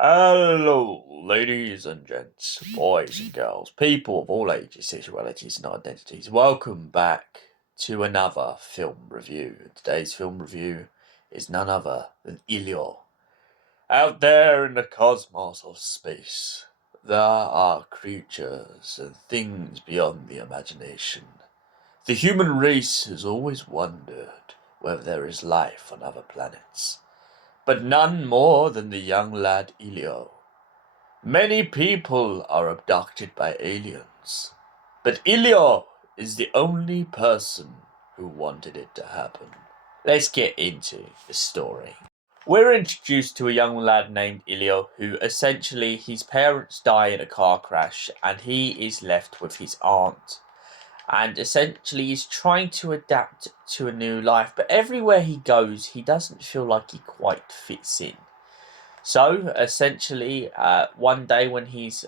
Hello, ladies and gents, boys and girls, people of all ages, sexualities, and identities. Welcome back to another film review. Today's film review is none other than Elio. Out there in the cosmos of space, there are creatures and things beyond the imagination. The human race has always wondered whether there is life on other planets, but none more than the young lad Elio. Many people are abducted by aliens, but Elio is the only person who wanted it to happen. Let's get into the story. We're introduced to a young lad named Elio who essentially his parents die in a car crash and he is left with his aunt. And essentially he's trying to adapt to a new life, but everywhere he goes he doesn't feel like he quite fits in. So, essentially, one day when he's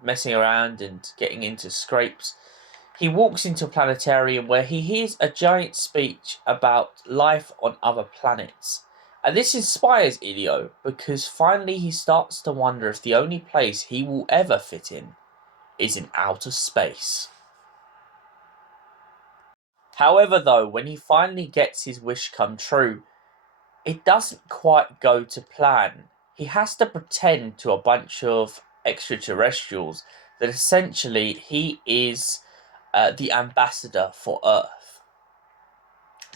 messing around and getting into scrapes, he walks into a planetarium where he hears a giant speech about life on other planets. And this inspires Elio because finally he starts to wonder if the only place he will ever fit in is in outer space. However, though, when he finally gets his wish come true, it doesn't quite go to plan. He has to pretend to a bunch of extraterrestrials that essentially he is the ambassador for Earth.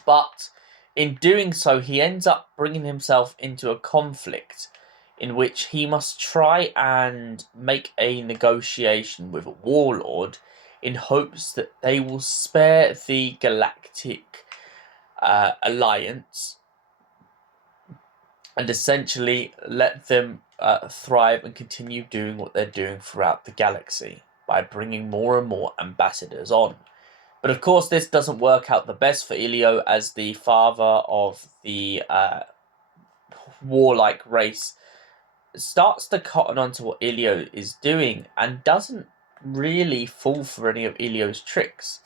But in doing so, he ends up bringing himself into a conflict in which he must try and make a negotiation with a warlord in hopes that they will spare the galactic alliance and essentially let them thrive and continue doing what they're doing throughout the galaxy by bringing more and more ambassadors on. But of course, this doesn't work out the best for Elio, as the father of the warlike race starts to cotton on to what Elio is doing and doesn't really fall for any of Elio's tricks.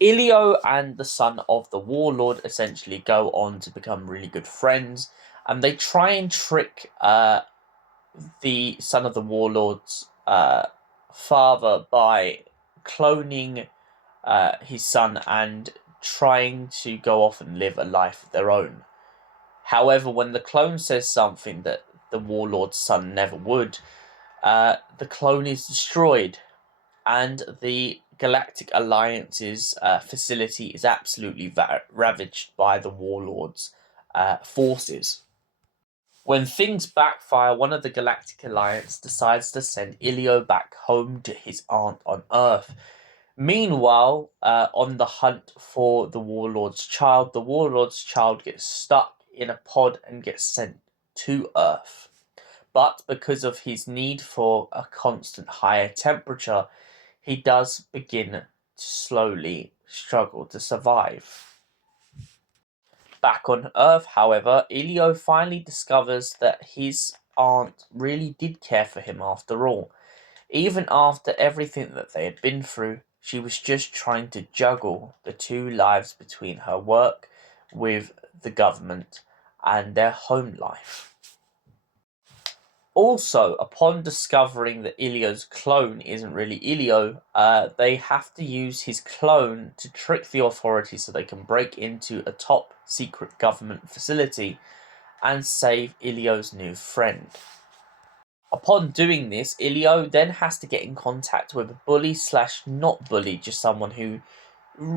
Elio and the son of the warlord essentially go on to become really good friends, and they try and trick the son of the warlord's father by cloning his son and trying to go off and live a life of their own. However, when the clone says something that the warlord's son never would, the clone is destroyed, and the Galactic Alliance's facility is absolutely ravaged by the warlord's forces. When things backfire, one of the Galactic Alliance decides to send Elio back home to his aunt on Earth. Meanwhile, on the hunt for the warlord's child, the warlord's child gets stuck in a pod and gets sent to Earth. But because of his need for a constant higher temperature, he does begin to slowly struggle to survive. Back on Earth, however, Elio finally discovers that his aunt really did care for him after all. Even after everything that they had been through, she was just trying to juggle the two lives between her work with the government and their home life. Also, upon discovering that Elio's clone isn't really Elio, they have to use his clone to trick the authorities so they can break into a top secret government facility and save Elio's new friend. Upon doing this, Elio then has to get in contact with a bully slash not bully, just someone who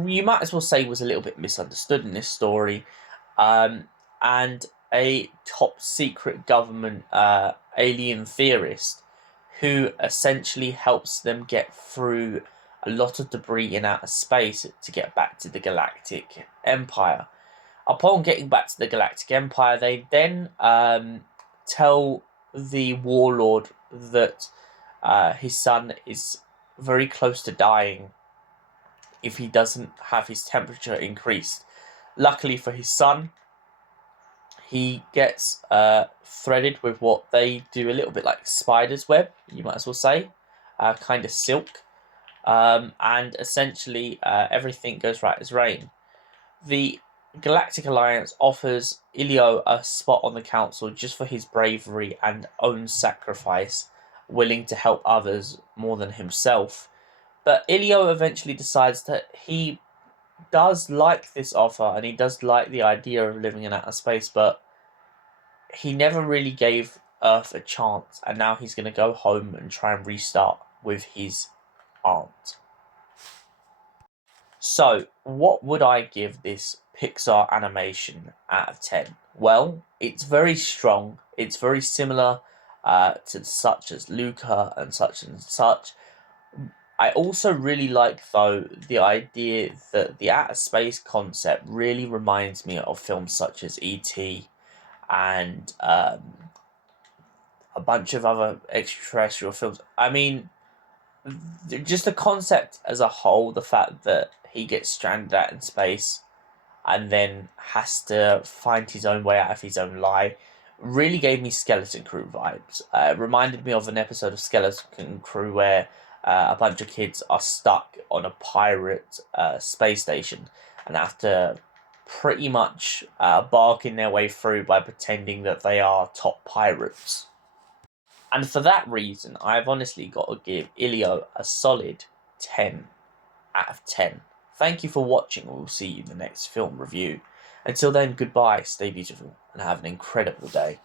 you might as well say was a little bit misunderstood in this story, and a top secret government alien theorist who essentially helps them get through a lot of debris in outer space to get back to the Galactic Empire. Upon getting back to the Galactic Empire, they then tell the warlord that his son is very close to dying if he doesn't have his temperature increased. Luckily for his son, he gets threaded with what they do a little bit like spider's web, you might as well say, kind of silk, and essentially everything goes right as rain. The Galactic Alliance offers Elio a spot on the council just for his bravery and own sacrifice, willing to help others more than himself. But Elio eventually decides that he does like this offer and he does like the idea of living in outer space, but he never really gave Earth a chance, and now he's going to go home and try and restart with his aunt. So, what would I give this Pixar animation out of 10? Well, it's very strong. It's very similar to such as Luca and such. I also really like, though, the idea that the outer space concept really reminds me of films such as E.T. and a bunch of other extraterrestrial films. I mean, just the concept as a whole, the fact that he gets stranded out in space and then has to find his own way out of his own lie, really gave me Skeleton Crew vibes. It reminded me of an episode of Skeleton Crew where a bunch of kids are stuck on a pirate space station and have to pretty much bargain their way through by pretending that they are top pirates. And for that reason, I've honestly got to give Elio a solid 10 out of 10. Thank you for watching. We'll see you in the next film review. Until then, goodbye, stay beautiful, and have an incredible day.